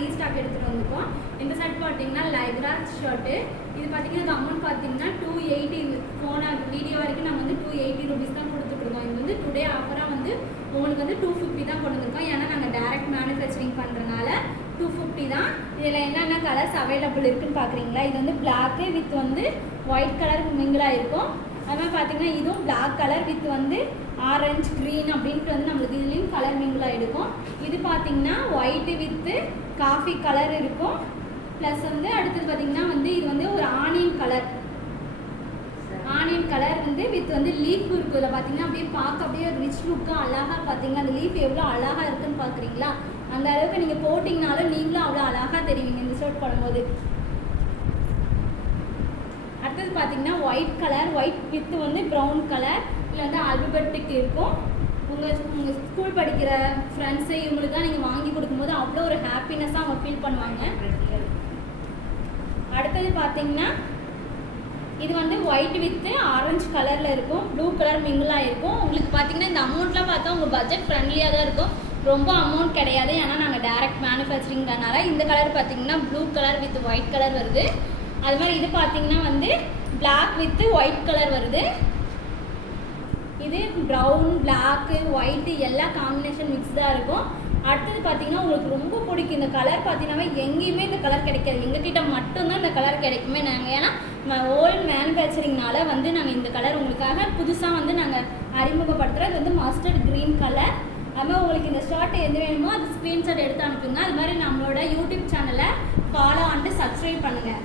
Restock எடுத்துகிட்டு வந்திருக்கோம். இந்த ஷர்ட் பார்த்தீங்கன்னா லைக்ரா ஷர்ட்டு. இது பார்த்தீங்கன்னா அமௌண்ட் பார்த்தீங்கன்னா 280. போன வீடியோ வரைக்கும் நம்ம வந்து 280 rupees தான் கொடுத்துட்ருக்கோம். இது வந்து டுடே ஆஃபராக வந்து உங்களுக்கு வந்து 250 தான் கொண்டு வந்திருக்கோம். ஏன்னா நாங்கள் டைரக்ட் மேனுஃபேக்சரிங் பண்ணுறதுனால 250 தான். இதில் என்னென்ன கலர்ஸ் அவைலபிள் இருக்குதுன்னு பார்க்குறீங்களா? இது வந்து பிளாக்கு வித் வந்து ஒயிட் கலர் மிங்கிளாக இருக்கும். அது மாதிரி பார்த்தீங்கன்னா இதுவும் பிளாக் கலர் வித் வந்து ஆரஞ்சு க்ரீன் அப்படின்ட்டு வந்து நம்மளுக்கு இதுலேயும் கலர் மிங்கிளாக இருக்கும். இது பார்த்தீங்கன்னா ஒயிட்டு வித்து காஃபி கலர் இருக்கும். ப்ளஸ் வந்து அடுத்தது பார்த்தீங்கன்னா வந்து இது வந்து ஒரு ஆனியன் கலர் வந்து வித் வந்து லீஃப் இருக்கும். இதில் பார்த்தீங்கன்னா அப்படியே பார்க்க அப்படியே ரிச் லுக்காக அழகாக பார்த்தீங்கன்னா அந்த லீஃப் எவ்வளோ அழகாக இருக்குன்னு பார்க்குறீங்களா? அந்த அளவுக்கு நீங்கள் போட்டிங்கனாலும் நீங்களும் அவ்வளோ அழகாக தெரிவிங்க இந்த ஷர்ட் போடும்போது. அடுத்தது பார்த்தீங்கன்னா ஒயிட் கலர், ஒயிட் வித் வந்து ப்ரௌன் கலர். இதில் வந்து ஆல்பபெட்டிக் இருக்கும். உங்கள் ஸ்கூல் படிக்கிற ஃப்ரெண்ட்ஸு இவங்களுக்குலாம் நீங்கள் வாங்கி கொடுக்கும்போது அவ்வளோ ஒரு ஹாப்பினஸ்ஸாக அவங்க ஃபீல் பண்ணுவாங்க. அடுத்தது பார்த்தீங்கன்னா இது வந்து ஒயிட் வித்து ஆரஞ்சு கலரில் இருக்கும். ப்ளூ கலர் மிங்கிளாக இருக்கும். உங்களுக்கு பார்த்தீங்கன்னா இந்த அமௌண்ட்லாம் பார்த்தா உங்கள் பட்ஜெட் ஃப்ரெண்ட்லியாக தான் இருக்கும். ரொம்ப அமௌண்ட் கிடையாது. ஏன்னா நாங்கள் டைரக்ட் மேனுஃபேக்சரிங்கிறனால இந்த கலர் பார்த்தீங்கன்னா blue colour with white colour வருது. அது மாதிரி இது பார்த்தீங்கன்னா வந்து பிளாக் வித்து ஒயிட் கலர் வருது. இது ப்ரௌன், பிளாக்கு, ஒயிட்டு எல்லா காம்பினேஷன் மிக்ஸ்டாக இருக்கும். அடுத்தது பார்த்தீங்கன்னா உங்களுக்கு ரொம்ப பிடிக்கும் இந்த கலர். பார்த்தீங்கன்னா எங்கேயுமே இந்த கலர் கிடைக்காது. எங்ககிட்ட மட்டும்தான் இந்த கலர் கிடைக்குமே. நாங்கள் ஏன்னா ஓல்டு மேனுஃபேக்சரிங்னால வந்து நாங்கள் இந்த கலர் உங்களுக்காக புதுசாக வந்து நாங்கள் அறிமுகப்படுத்துகிறோம். இது வந்து மஸ்டர்ட் க்ரீன் கலர். அதுமாதிரி உங்களுக்கு இந்த ஷர்ட் எது வேணுமோ அது ஸ்க்ரீன்ஷாட் எடுத்து அனுப்புங்க. அது மாதிரி நம்மளோட யூடியூப் சேனலை ஃபாலோ பண்ணிட்டு சப்ஸ்கிரைப் பண்ணுங்கள்.